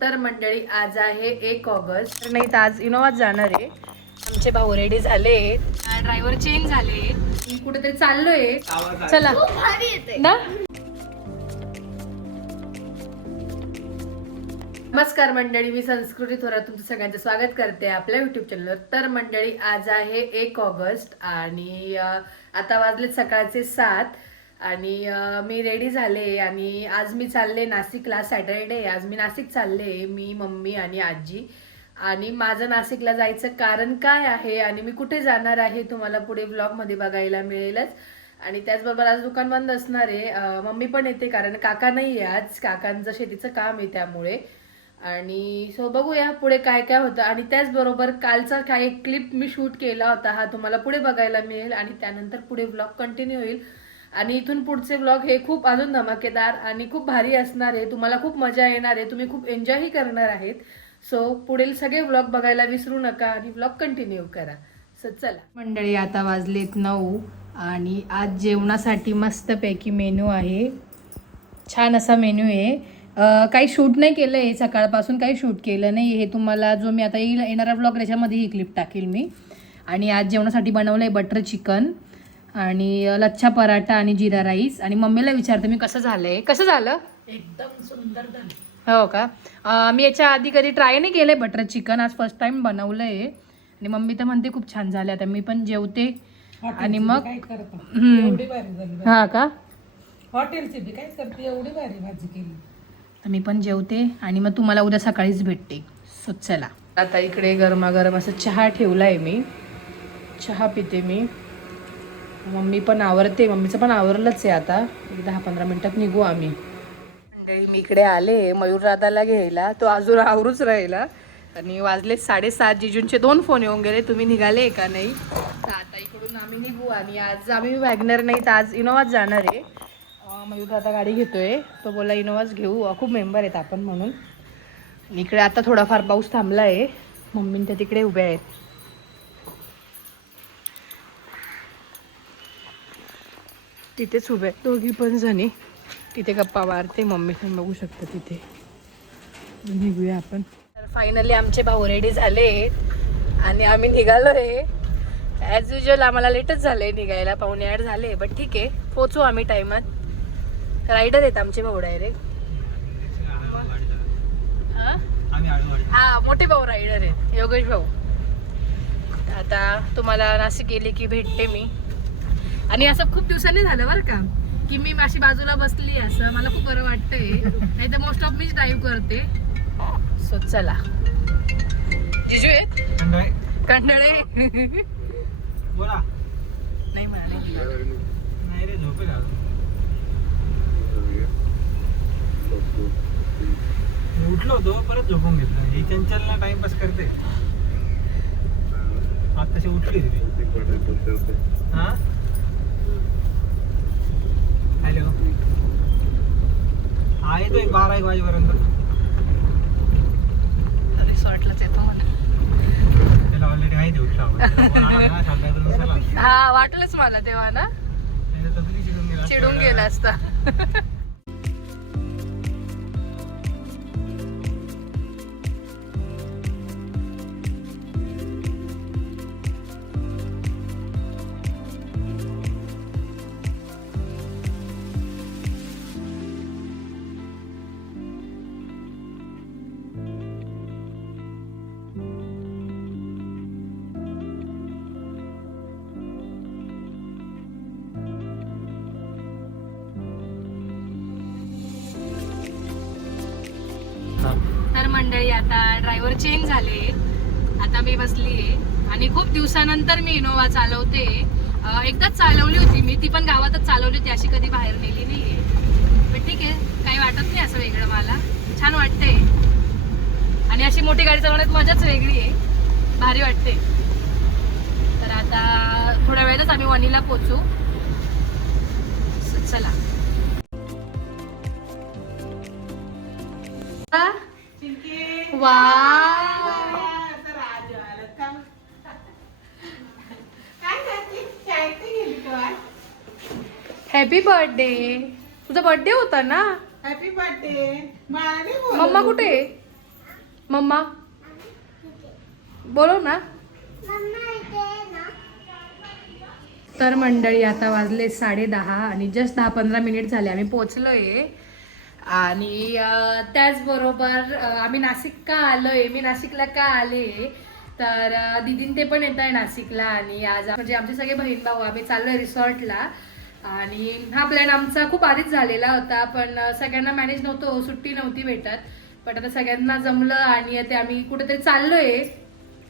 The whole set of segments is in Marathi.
तर मंडळी आज आहे 1 ऑगस्ट. नाही तर आज इनोवाच जाणार आहे. आमचे भाऊ रेडी झाले, ड्रायव्हर चेंज झाले, मी कुठेतरी चाललोय. चला ना. नमस्कार मंडळी, मी संस्कृती थोरात तुमचं सगळ्यांचं स्वागत करते आपल्या युट्यूब चॅनलवर. तर मंडळी आज आहे 1 ऑगस्ट आणि आता वाजले सकाळचे 7 आणि मी रेडी झाले आणि आज मी चालले नाशिकला. सॅटरडे आज मी नाशिक चालले, मी मम्मी आणि आजी. आणि माझं नाशिकला जायचं कारण काय आहे आणि मी कुठे जाणार आहे तुम्हाला पुढे ब्लॉगमध्ये बघायला मिळेलच. आणि त्याचबरोबर आज दुकान बंद असणार आहे. मम्मी पण येते कारण काका नाही आहे आज, काकांचं शेतीचं काम आहे त्यामुळे. आणि सो बघूया पुढे काय काय होतं. आणि त्याचबरोबर कालचा काय एक क्लिप मी शूट केला होता, हा तुम्हाला पुढे बघायला मिळेल आणि त्यानंतर पुढे व्लॉग कंटिन्यू होईल. आणि इथून पुढचे व्लॉग हे खूप अजून धमाकेदार आणि खूप भारी असणार आहे, तुम्हाला खूप मजा येणार आहे, तुम्ही खूप एन्जॉयही करणार आहेत. सो पुढील सगळे व्लॉग बघायला विसरू नका आणि व्लॉग कंटिन्यू करा. सो चला मंडळी, आता वाजलेत 9 आणि आज जेवणासाठी मस्तपैकी मेनू आहे. छान असा मेन्यू आहे. काही शूट नाही केलं आहे, सकाळपासून काही शूट केलं नाही. हे तुम्हाला जो मी आता येणारा व्लॉग त्याच्यामध्ये ही क्लिप टाकेल मी. आणि आज जेवणासाठी बनवलं आहे बटर चिकन आणि लच्छा पराठा आणि जिरा राईस. आणि मम्मीला विचारते मी कसं झालं आहे. कसं झालं? एकदम सुंदर झालं. हो का? मी याच्या आधी कधी ट्राय नाही केलं आहे बटर चिकन, आज फर्स्ट टाईम बनवलं आहे आणि मम्मी तर म्हणते खूप छान झालं. आता मी पण जेवते आणि मग एवढी भारी झाली. हां का? हॉटेलची बी काय करते, एवढी भारी भाजी केली. तर मी पण जेवते आणि मग तुम्हाला उद्या सकाळीच भेटते. सो चला. आता इकडे गरमागरम असं चहा ठेवला आहे, मी चहा पिते मी. मम्मी पण आवरते, मम्मीचं पण आवरलंच आहे. आता 10-15 मिनिटात निघू आम्ही. मंडळी मी इकडे आले मयूरदादाला घ्यायला, तो अजून आवरूच राहिला आणि वाजले 7:30. जिजूंचे 2 फोन येऊन गेले, तुम्ही निघाले का नाही. तर आता इकडून आम्ही निघू आणि आज आम्ही वॅगनर नाही तर आज इनोवाच जाणार आहे. मयूरदादा गाडी घेतोय, तो बोला इनोवाच घेऊ, खूप मेंबर आहेत आपण म्हणून. इकडे आता थोडाफार पाऊस थांबला आहे, मम्मी त्या तिकडे उभ्या आहेत. तिथेच उभे आहेत दोघी पण जणी, तिथे गप्पा मारते मम्मी पण बघू शकता तिथे. निघूया आपण. तर फायनली आमचे भाऊ रेडी झाले आणि आम्ही निघालो आहे. ॲज युजल आम्हाला लेटच झालं आहे निघायला, 7:45 झाले, बट ठीक आहे पोचू आम्ही टायमात. रायडर आहेत आमचे भाऊ डायरेक्ट. हा मोठे भाऊ रायडर आहेत, योगेश भाऊ. आता तुम्हाला नाशिक गेले की भेटते मी. आणि असं खूप दिवसांनी झालं बरं का की मी अशी बाजूला बसली, असं मला खूप बरं वाटतंय. नाही तर मोस्ट ऑफ मीच ड्राईव्ह करते. सो चला. जिजू आहेत कंडळे बोला. नाही म्हणाले नाही रे, झोपेल उठलो होतो, परत झोपून घेतलं. ही चंचलला टाइमपास करते. आता तशी उठली रे. हा हॅलो, हा येतो 12-1 वाजेपर्यंत. रिसॉर्टलाच येतो म्हणा. त्याला ऑलरेडी माहिती उठला. हा वाटलंच मला तेव्हा ना, चिडून गेला असता. तर मंडळी आता ड्रायव्हर चेंज झाले, आता मी बसलीये आणि खूप दिवसानंतर मी इनोवा चालवते. एकदाच चालवली होती मी, ती पण गावातच चालवली होती, अशी कधी बाहेर नेली नाहीये. पण ठीक आहे, काही वाटत नाही असं वेगळं, मला छान वाटतंय. आणि अशी मोठी गाडी चालवण्यात मजाच वेगळी आहे, भारी वाटते. तर आता थोड्या वेळातच आम्ही वणीला पोचू. चला. Happy birthday. तुझा बर्थडे होता ना? Happy birthday. मम्मा कुठे? मम्मा बोलव ना. तर मंडळी आता वाजले 10:30 आणि जस्ट 10-15 मिनिट झाले आम्ही पोचलोय. आणि त्याचबरोबर आम्ही नाशिक का आलोय, मी नाशिकला का आले तर दीदीन ते पण येत आहे नाशिकला. आणि आज म्हणजे आमचे सगळे बहीण भाऊ आम्ही चाललोय रिसॉर्टला. आणि हा प्लॅन आमचा खूप आधीच झालेला होता, पण सगळ्यांना मॅनेज नव्हतं, सुट्टी नव्हती भेटत. पण आता सगळ्यांना जमलं आणि ते आम्ही कुठेतरी चाललोय.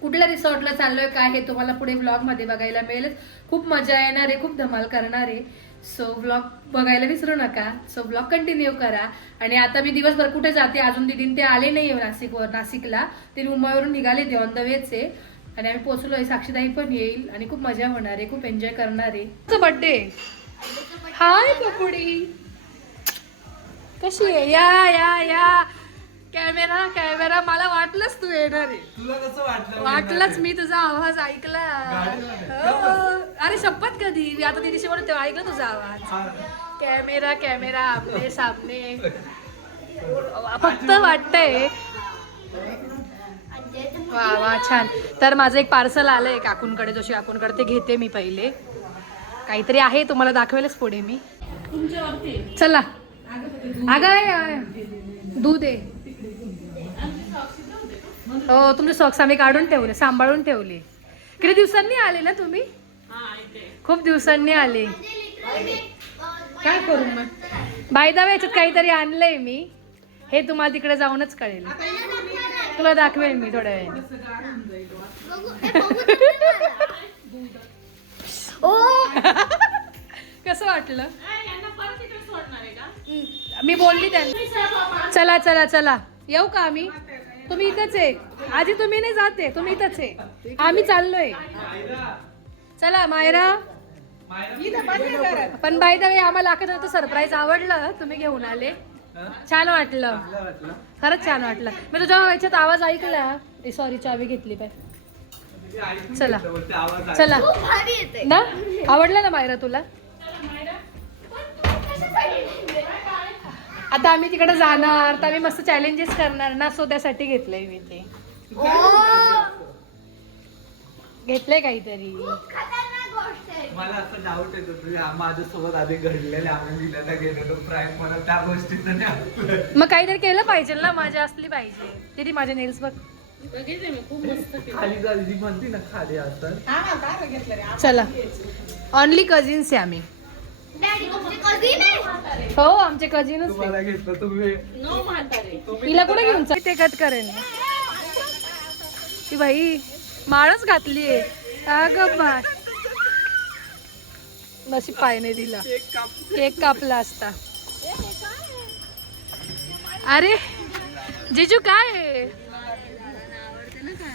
कुठल्या रिसॉर्टला चाललोय काय हे तुम्हाला पुढे व्लॉगमध्ये बघायला मिळेल. खूप मजा येणार आहे, खूप धमाल करणार आहे. सो व्लॉग बघायला विसरू नका. सो व्लॉग कंटिन्यू करा. आणि आता मी दिवसभर कुठे जाते अजून दीदीन ते आले नाही नाशिकला. ते मुंबईवरून निघाले ते ऑन द वेच आहे. आणि आम्ही पोहोचलोय. साक्षीताई पण येईल आणि खूप मजा होणार आहे, खूप एन्जॉय करणार आहे. बर्थडे. हाय पपुडी, कशी आहे? या या या. कॅमेरा मला वाटलंच तू येणार आहे. तुला कसं वाटलं? वाटलंच, मी तुझा आवाज ऐकला. अरे शपथ कधी मी आता दीदीशी बोलते तेव्हा ऐकलं तुझा आवाज. कॅमेरा आमने सामने फक्त वाटतंय. वा वा छान. तर माझं एक पार्सल आलंय काकूंकडे, जोशी काकूंकडे. ते घेते मी पहिले. काहीतरी आहे तुम्हाला दाखवेलच पुढे मी. चला अगं दूध आहे. हो तुमचे सॉक्स आम्ही काढून ठेवले, सांभाळून ठेवले. किती दिवसांनी आले ना तुम्ही? खूप दिवसांनी आले. काय करू मग? बाय द वे याच्यात काहीतरी आणलंय मी, हे तुम्हाला तिकडे जाऊनच कळेल. तुला दाखवेल मी थोड्या वेळाने. कसं वाटलं? मी बोलली त्यांना. चला चला चला येऊ का आम्ही? तुम्ही इथंच आहे आजी, तुम्ही नाही जाते, तुम्ही इथंच आहे. आम्ही चाललोय. चला मायरा. पण बाय द वे आम्हाला अखेर सरप्राईज आवडलं, तुम्ही घेऊन आले. छान वाटलं, खरंच छान वाटलं. मी तुझ्या याच्यात आवाज ऐकला. सॉरी चावी घेतली पाय. चला चला ना. आवडलं ना मायरा तुला? आता आम्ही तिकडे जाणार तर आम्ही मस्त चॅलेंजेस करणार ना, सो त्यासाठी घेतलंय मी ते. घेतलंय काहीतरी. मला असं डाऊट येतो तुझ्या माझ्यासोबत आधी घडलेले आम्ही विल्याला गेलेलो प्राईम, मला त्या गोष्टीचं नाही. मग काहीतरी केलं पाहिजे ना, माझ्या असली पाहिजे. तिथे माझे नेल्स बघ. खाली झाली म्हणते ना खाली असतात. चला ऑनली कझिन्स आहे आम्ही. हो आमचे कझिनच. तुम्हाला घेतलं तुम्ही. तिला कुठे घेऊन ते कट करेल ती बाई. माळच घातलीये. नशीब पाय नाही दिला, केक कापला असता. अरे जिजू काय आहे?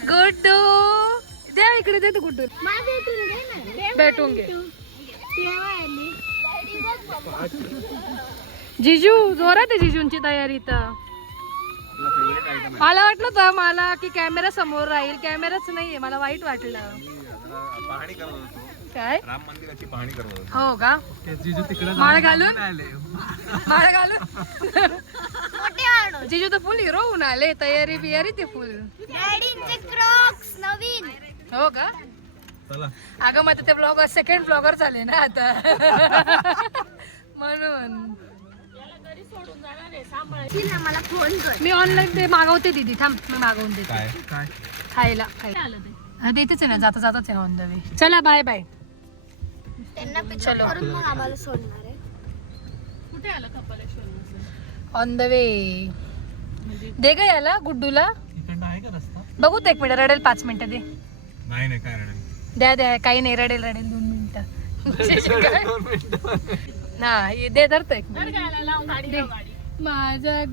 गुड्डू द्या इकडे, दे तू गुड्डू. भेटून घे. जिजू जोरात आहे जिजूंची तयारी. तर मला वाटलं तर मला की कॅमेरा समोर राहील, कॅमेराच नाहीये. मला वाईट वाटलं. काय राम मंदिराची पाहणी करत होतो. हो का? जिजू तिकडे माळ घालून माळ घालून जिजू तर फुल हिरो होऊन आले. तयारी बियारी ते फुल. हो का? चला. अगं मग ते ब्लॉगर सेकंड ब्लॉगर झाले ना आता म्हणून. मी ऑनलाईन ते मागवते दीदी. थांब मी मागवून देते. काय खायला देतेच आहे ना, जाता जाताच आहे ऑन द वे. चला बाय बाय. चलो ऑन द वे. दे ग याला गुड्डूला. इकडनं आहे का रस्ता? बघू एक मिनिट. रडेल 5 मिनिटं. दे नाही काय रडेल. द्या द्या. काही नाही, रडेल 2 मिनिटं. हा दे धरतो 1 मिनिट. माझा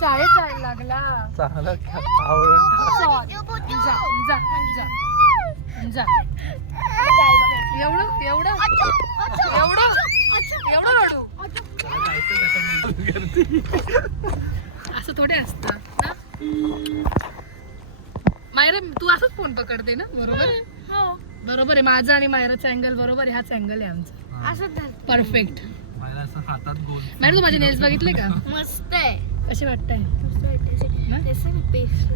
शाळेत जायला लागला. चांगला आवडून जा. एवढं एवढं एवढं एवढं रडू. असं थोडे असतं ना. मायरा तू असंच फोन पकडते ना? बरोबर आहे. माझा आणि मायराचा अँगल बरोबर आहे. हाच अँगल आहे आमचा. परफेक्ट. मला असं हातात गोल. मॅडम तू माझे नेल्स बघितले का? मस्त आहे. कसे वाटतंय? मस्त वाटते. ना? तेच ना पेस्ट.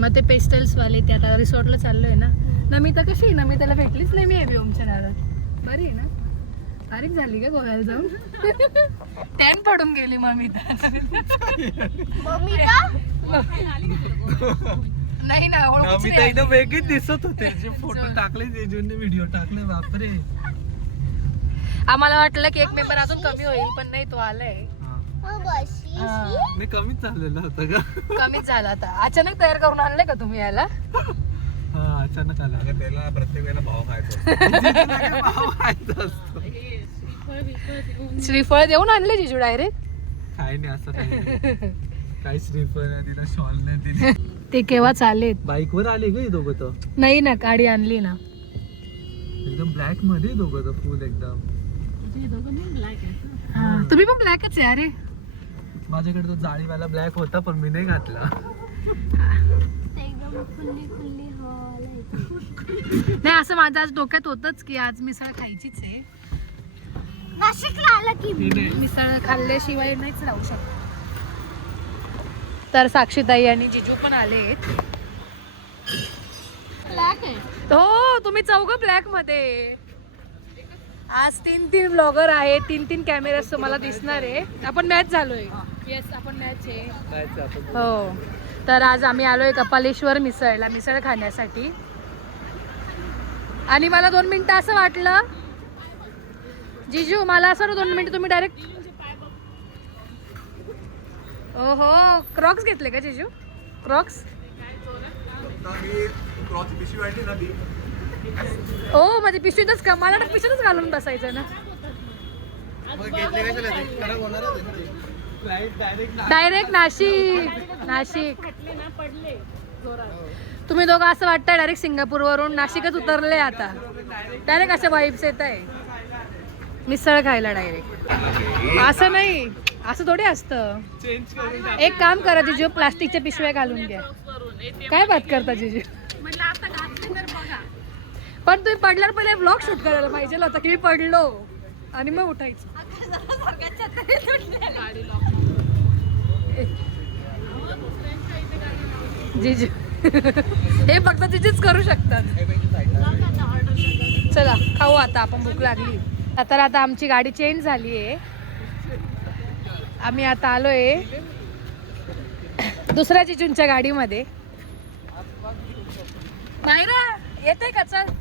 मग ते पेस्टल्स वाले ते आता रिसॉर्टला चाललोय ना. नमिता कशी आहे? नमिताला भेटलीच नाही मी एबी ओमच्या नादात. बरी आहे ना? तारीख झाली का गोव्याला जाऊन? टॅन पडून गेली ममिता. मम्मी का? नाही ना ओळखूच मी तर नाही. एकदम वेगळीच दिसत होते जे फोटो टाकले जेजूने व्हिडिओ टाकले बापरे. आम्हाला वाटलं की एक मेंबर अजून कमी होईल पण नाही तो आलाय. मी कमीच चाललेलं होतं का? कमीच झाला आता. अचानक तयार करून आणले का तुम्ही याला? हा अचानक आला. अगं त्याला प्रत्येक वेळेला भाव खायचा. भाव खायचा असतो. श्रीफळ देऊन आणले जिजू डायरेक्ट. काही नाही असं काही नाही. काही श्रीफळ नाही दिला, शॉल नाही दिली. ते केव्हा चालेत? बाईक वर आले का हे दोघं तर? नाही ना गाडी आणली ना. एकदम ब्लॅक मध्ये दोघं तर फुल एकदम. तुम्ही पण ब्लॅकच आहे अरे. माझ्याकडे तो जाळीवाला ब्लॅक होता पण मी नाही घातला. एकदम खुल्ली खुल्ली हवा नाही असं माझं आज डोक्यात होतच की आज मिसळ खायचीच आहे. नाशिकला आलं की मिसळ खाल्ल्याशिवाय नाहीच राहू शकत. तर साक्षीताई आणि जिजू पण आलेत. ब्लॅक आहे. हो तुम्ही चौघ ब्लॅक मध्ये. आज 3 ब्लॉगर आहेत, 3 कॅमेराज तुम्हाला दिसणार आहे. आपण मॅच झालोय. येस आपण मॅच आहे. हो तर आज आम्ही आलोय कपालेश्वर मिसळला मिसळ खाण्यासाठी. आणि मला 2 मिनिटं असं वाटलं जिजू मला असं 2 मिनिटं तुम्ही डायरेक्ट. ओहो क्रॉक्स घेतले का जिजू? क्रॉक्स ओ माझी पिशवीतच का? मला पिशवीतच घालून बसायचं ना. डायरेक्ट नाशिक. तुम्ही दोघं असं वाटतंय डायरेक्ट सिंगापूर वरून नाशिकच उतरले आता. डायरेक्ट अशा वाईब्स येत आहे मिसळ खायला डायरेक्ट. असं नाही असं थोडी असतं. एक काम करा जिजू प्लास्टिकच्या पिशव्या घालून घ्या. काय बात करता जिजू? पण तुम्ही पडल्यावर पहिले ब्लॉग शूट करायला पाहिजे होता की मी पडलो आणि मग उठायचं. जिजू हे फक्त जिजूच करू शकतात. चला खाऊ आता आपण भूक लागली. तर आता आमची गाडी चेंज झाली आहे. आम्ही आता आलोय दुसऱ्या जिजूंच्या गाडीमध्ये. मायरा येते का? चल